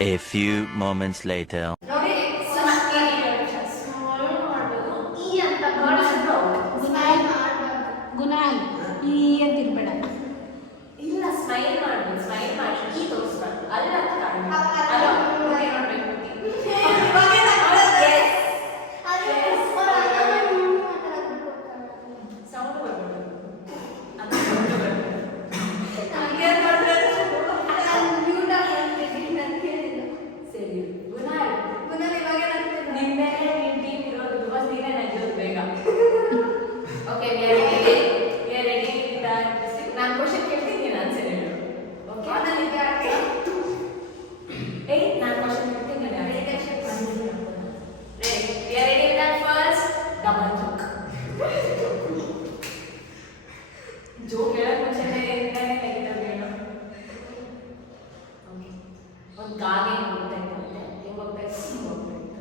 A few moments later. ಗುನಾಲ್ ಈ ಅಂತಿರ್ಬೇಡ. ಇಲ್ಲ, smile ಮಾಡ್ಬೋದು. ಸ್ಮೈಲ್ ಮಾಡಿ ಈ ತೋರಿಸ್ಬಾರ್ದು. ಅಲ್ಲ ಸೌಂಡ್ ಬರ್ಬೋದು. ಸರಿ, ಗುನಾಲ್ ನಿನ್ನೆ ನಿನ್ ಟೀಮ್ ಇರೋದು ಬಿಕಾಸ್ ನೀನೇ ನಗಿಯೋದು ಬೇಗ. Okay, we are ready. ನಾನು ಕ್ವಶನ್ ಕೇಳ್ತೀನಿ, ನೀನು ಆನ್ಸರ್ ಹೇಳು. ಓಕೆ, ನಾನು ಕ್ವಶನ್ ಕೇಳ್ತೀನಿ, ನೀನು ready. We are ready with first double joke. Joke ಹೇಳಕ್ ಮುಂಚೆನೇ ಇಂತಾನೆ ತೆಗಿತಾರೆ ಹೇಳು. ಓಕೆ, ಒಂದು ಗಾಗೆ ಹೋಗ್ತಾ ಇತ್ತಂತೆ. ಹೆಂಗ್ ಹೋಗ್ತಾ ಇತ್ತು? ಹಿಂಗ್ ಹೋಗ್ತಾ ಇತ್ತು.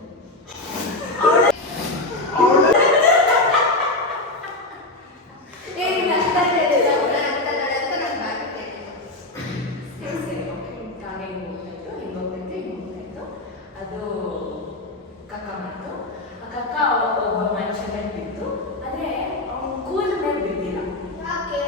ಅದು ಕಕ್ಕ ಮಾಡ್ತು. ಆ ಕಕ್ಕ ಒಬ್ಬ ಮನುಷ್ಯ ಮೇಲೆ ಬಿತ್ತು. ಆದರೆ ಅವನು ಕೂದಲ ಮೇಲೆ ಬಿದ್ದಿಲ್ಲ. ಯಾಕೆ?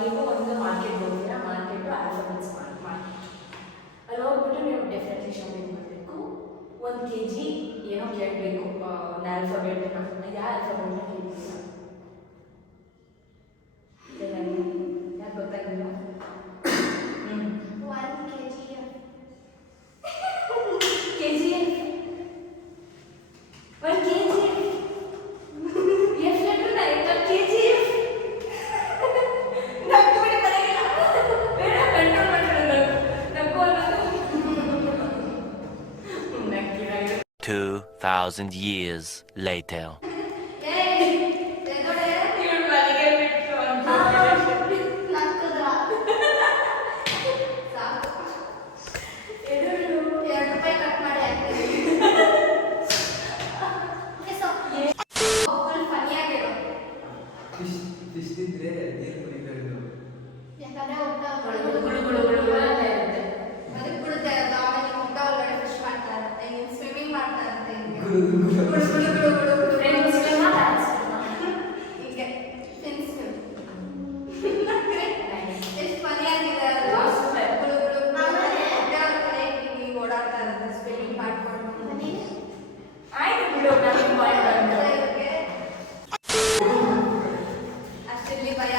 ನೀವು ಒಂದು ಮಾರ್ಕೆಟ್ ಹೋಗ್ತೀರಾ. Market alphabets market. ಅಲ್ಲಿ ಹೋಗ್ಬಿಟ್ಟು ನೀವು ಡೆಫಿನೆಟ್ಲಿ ಶಾಪಿಂಗ್ ಮಾಡಬೇಕು. 1 kg ಏನೋ ಕೇಳಬೇಕು. ಒಂದು ಆಲ್ಫಾಬೆಟ್ನ, ಯಾವ ಆಲ್ಫಾಬೆಟ್ನ ಕೇಳ್ತೀರಾ? ಯಾಕೆ ಗೊತ್ತಾಗಿಲ್ಲ? 1 kg2,000 years later. $2 ಕಟ್ ಮಾಡಿ ಫ್ರೆಂಡ್ಸ್ ಫಿಲ್ಮಾ ಡ್ಯಾನ್ಸ್ ಫಿಲ್ಮಾ ಹೀಗೆ ಫ್ರೆಂಡ್ಸ್ ಎಷ್ಟು ಫನಿ ಆಗಿದೆ ಅಲ್ವಾ? ಗುಳು ಗುಳು ಆಮೇಲೆ ಓಡಾಡ್ತಾ ಇರುತ್ತೆ ಸ್ಪೆಲ್ಲಿಂಗ್ ಮಾಡ್ಕೊಂಡು ಆಯ್ತು ಬಿಡು ನನಗೆ ಪಾಯಿಂಟ್ ಅಷ್ಟಿರ್ಲಿ ಭಯ.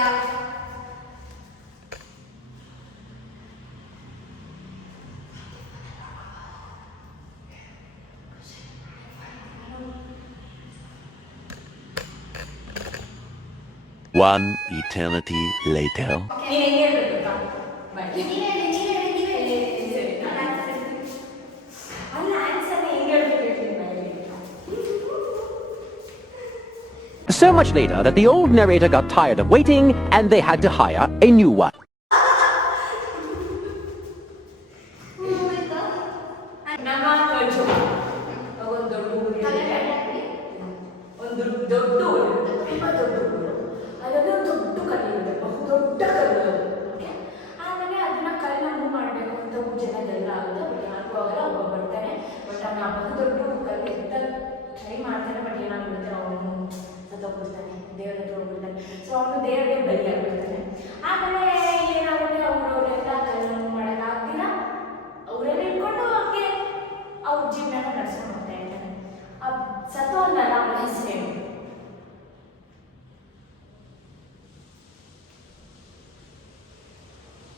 One eternity later. ನೀನು ಹೆಂಗೆ ಹೇಳ್ಬೇಕು ಬಟ್ ನೀವೇ ಹೇಳಿ. ಸರಿ ಅಲ್ಲ ಆನ್ಸರ್ನೇ ಹೆಂಗೆ ಹೇಳ್ಬೇಕು So much later that the old narrator got tired of waiting and they had to hire a new one. ನಮ್ಮ ಖರ್ಚು ಒಂದು ದೊಡ್ಡ ಊರು ಒಂದು ದೊಡ್ಡ ಊರು ತುಂಬ ದೊಡ್ಡ ಊರು ಅದನ್ನು ದೊಡ್ಡ ಕಲ್ಲು ಇರುತ್ತೆ ದೊಡ್ಡ ಕಲ್ಲು ಓಕೆ ಆಮೇಲೆ ಅದನ್ನ ಕಲ್ಲನ್ನ ಮೂವ್ ಮಾಡಬೇಕು ಅಂತ ಜನ ಆಗುತ್ತೆ ಬಟ್ ಯಾರಿಗೂ ಆಗಲ್ಲ ಒಬ್ಬ ಬರ್ತಾನೆ ಬಟ್ ಅವನ ಬಹುದೊಡ್ಡ ಕಲ್ಲು ಎತ್ತ ಟ್ರೈ ಮಾಡ್ತಾನೆ ಬಟ್ ಏನಾಗ್ಬಿಡುತ್ತೆ ಅವನು ಸತ್ತೋಗ್ಬಿಡ್ತಾನೆ ದೇವ್ರ ಹತ್ರ ಹೋಗ್ಬಿಡ್ತಾನೆ ಸೊ ಅವನು ದೇವರಿಗೆ ಬಲಿ ಆಗ್ಬಿಡ್ತಾನೆ ಆಮೇಲೆ ಏನಾಗುತ್ತೆ ಅವರವರೆಲ್ಲ ಕಲ್ಲನ್ನು ಮೂವ್ ಮಾಡೋಕ್ಕಾಗ್ದಿಲ್ಲ ಅವರೆಲ್ಲ ಇಟ್ಕೊಂಡು ಹಂಗೆ ಅವ್ರ ಜೀವನ ನಡ್ಸ್ಕೊಂಡು ಹೋಗ್ತಾ ಇರ್ತಾನೆ ಆ ಸತ್ತೋದ್ನಲ್ಲ ಅವನ ಹೆಸರೇನು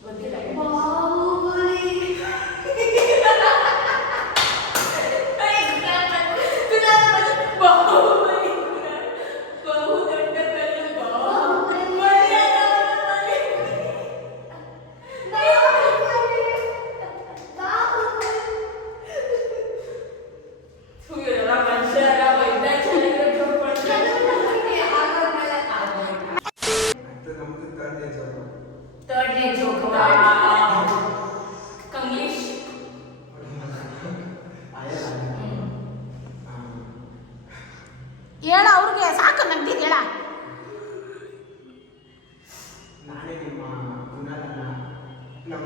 ಗೊತ್ತಿಲ್ಲ ಥರ್ಡ್ನೇ ಜೋಕ್ ಕಂಗ್ಲೀಷ್ ಹೇಳ ಅವ್ರಿಗೆ ಸಾಕು ನಗ್ದಿದ್ದು ಹೇಳ. ನಾನೇ ನಿಮ್ಮ ಕುನಾಲನ್ನ ನಮ್ಮ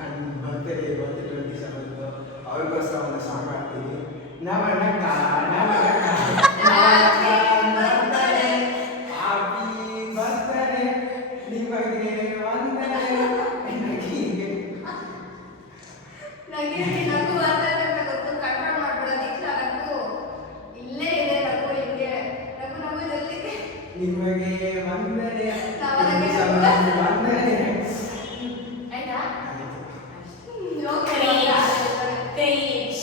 ಕಣ್ಣು ಬರ್ತಾರೆ 2027 ಅವ್ರಿಗೋಸ್ಕರ ಒಂದು ಸಾಂಗ್ ಮಾಡ್ತೀನಿ. ನವನಕ ಹ್ಯಾಪಿ ಬರ್ತಾರೆ ನಿಮಗೆ ವಂದನೆ. ನನಗೆ ನಗು ಬರ್ತದೆ ಅಂತ ಗೊತ್ತು, ಕಂಟ್ರೋಲ್ ಮಾಡ್ಬಿಡೋದು ದೀಕ್ಷಾ. ನಗು ಇಲ್ಲೇ ಇದೆ, ನಗು ಹಿಂಗೆ ನಗು ಜಲ್ದಿ. ನಿಮಗೆ ವಂದನೆ ವಂದನೆ. ಆಯ್ತಾ ಓಕೆ ಕ್ರೀಚ್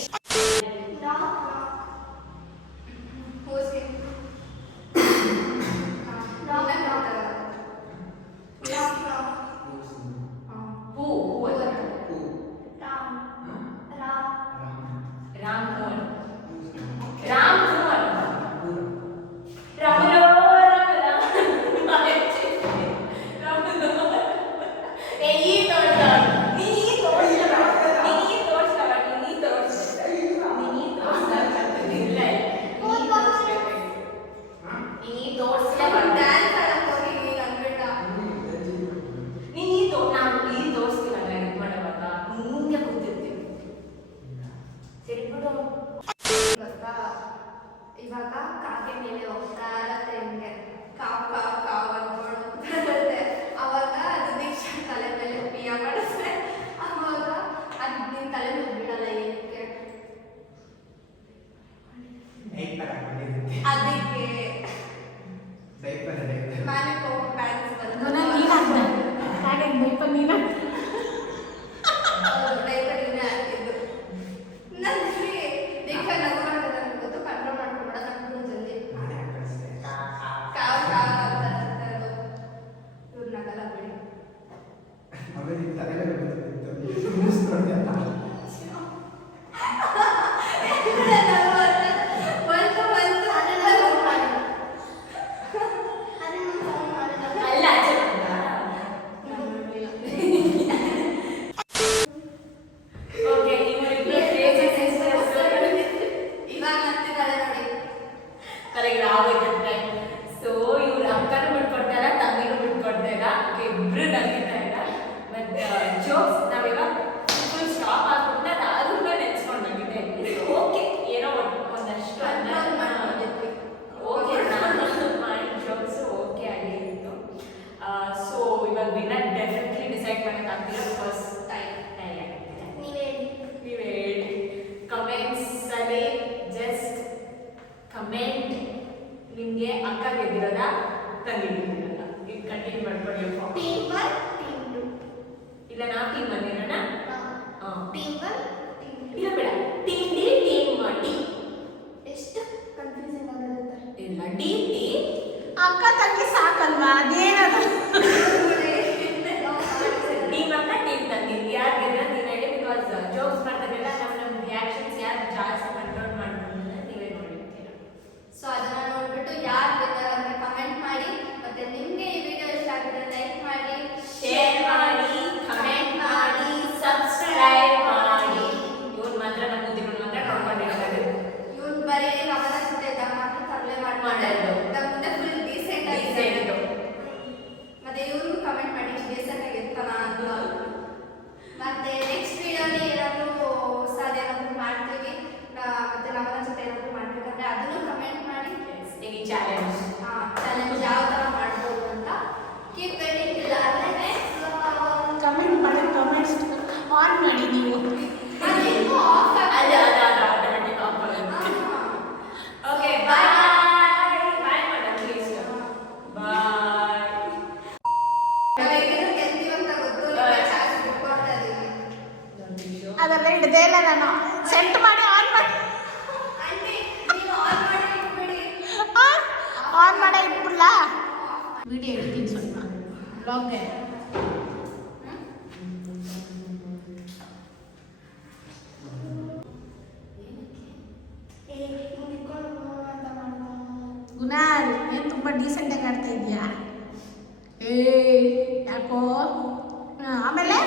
ಹೂ ಹೂ ಅಂತ ತಂದಿದ್ದೀನಲ್ಲ ಈಗ ಕಂಟಿನ್ಯೂ ಮಾಡ್ಕೊಳ್ಳಿ ಅಪ್ಪ. ಟೀಮ್ 1 ಟೀಮ್ 2 ಇಲ್ಲ ನಾವು ಟೀಮ್ ಬಂದಿರೋಣ. ಟೀಮ್ 1 ಟೀಮ್ 2 ಇಲ್ಲ ಬೇಡ, ಟೀಮ್ ಡಿ ಟೀಮ್ ಡಿ. ಎಷ್ಟು ಕನ್ಫ್ಯೂಸಿಂಗ್ ಆಗುತ್ತೆ. ಇಲ್ಲ ಡಿ ಟಿ ಅಕ್ಕ ತಂಗಿ ಸಾಕಲ್ವಾ ಅದೇನದು ಟೀಮ್ ಅಕ್ಕ ಟೀಮ್ ತಂಗಿ ಯಾರು ಗೆದ್ರ ನೀವ್ ಹೇಳಿ. ಬಿಕಾಸ್ ಜೋಕ್ಸ್ ಮಾಡ್ತಾಗೆಲ್ಲ ನಮ್ಮ ರಿಯಾಕ್ಷನ್ಸ್ ಯಾರು ಜಾಸ್ತಿ ಕಂಟ್ರೋಲ್ ಮಾಡ್ಕೊಂಡು ನೀವೇ ನೋಡಿರ್ತೀರಾ. ಸೊ ಅದನ್ನ ನೋಡ್ಬಿಟ್ಟು ಯಾರು ಗೆದ್ದಾರ ಅಂತ ಕಮೆಂಟ್ ಮಾಡಿ. ಮತ್ತೆ ನಿಮ್ಗೆ ಈ ವಿಡಿಯೋ ಇಷ್ಟ ಆಗಿದ್ರೆ ಲೈಕ್ ಮಾಡಿ, ಶೇರ್ ಮಾಡಿ, ಕಮೆಂಟ್ ಮಾಡಿ, ಸಬ್ಸ್ಕ್ರೈಬ್ ಮಾಡಿ. ಇವ್ರು ಮಾತ್ರ ನಮ್ಮ ಮುದ್ದಿಗಳು ಮಾತ್ರ ನೋಡ್ಕೊಂಡಿರ್ತಾರೆ. ಇವ್ನು ಬರೀ ನಮ್ಮನ್ನ ಜೊತೆ ಇದ್ದಾಗ ಮಾತ್ರ ತರಲೆ ಮಾಡೋದು. ನಮ್ಮ ಮುಂದೆ ಫುಲ್ ಡೀಸೆಂಟ್ ಆಗಿ ಮತ್ತೆ ಇವ್ರಿಗೂ ಕಮೆಂಟ್ ಮಾಡಿ ಡೀಸೆಂಟ್ ಆಗಿ ಇರ್ತಾನ ಅಂತ. ಮತ್ತೆ ನೆಕ್ಸ್ಟ್ ವಿಡಿಯೋಲಿ ಏನಾದರೂ ಹೊಸದು ಏನಾದರೂ ಮಾಡ್ತೀವಿ, ಮತ್ತೆ ನಮ್ಮನ್ನ ಜೊತೆ ಏನಾದರೂ ಮಾಡ್ಬೇಕಂದ್ರೆ ಅದನ್ನು ಕಮೆಂಟ್ ಮಾಡಿ. ಈ ಚಾಲೆಂಜ್ ಚಾಲೆಂಜ್ ಯಾವ ಥರ ಮಾಡ್ಬೋದು ಅಂತ. ಕೀಪ್ ವೇಟಿಂಗ್ ಇಲ್ಲ ಅಂದರೆ ಕಮೆಂಟ್ ಮಾಡಿ, ಕಮೆಂಟ್ಸ್ ಆನ್ ಮಾಡಿ ನೀವು. ಅದೇನು ಆಫ್ ಅಲ್ಲ ಆಟೋಮೆಟಿಕ್ ಆಫ್ ಆಗುತ್ತೆ. Okay bye bye madam please bye. ನಾವೇನು ಗೆಲ್ತೀವಂತ ಗೊತ್ತು, ಚಾರ್ಜ್ ಬುಕ್ ಮಾಡ್ತಾ ಇದೀವಿ. ಅದೆಲ್ಲ ಹಿಡ್ದೇ ಇಲ್ಲ ನಾನು. ಸೆಟ್ ಮಾಡಿ ಆನ್ ಮಾಡಿ, ಆಂಟಿ ನೀವು ಆನ್ ಮಾಡಿ ಇಟ್ಬಿಡಿ. ಆನ್ ಮಾಡಿ ಇಟ್ಬಿಡ್ಲಾ? ವಿಡಿಯೋ ಎಡಿಟಿಂಗ್ ಸ್ವಲ್ಪ ಬ್ಲಾಗ್ಗೆ. ಗುಣಾಲ್ ಏನು ತುಂಬ ಡೀಸೆಂಟಾಗಿ ಆಡ್ತಾ ಇದೆಯಾ? ಯಾಕೋ ಆಮೇಲೆ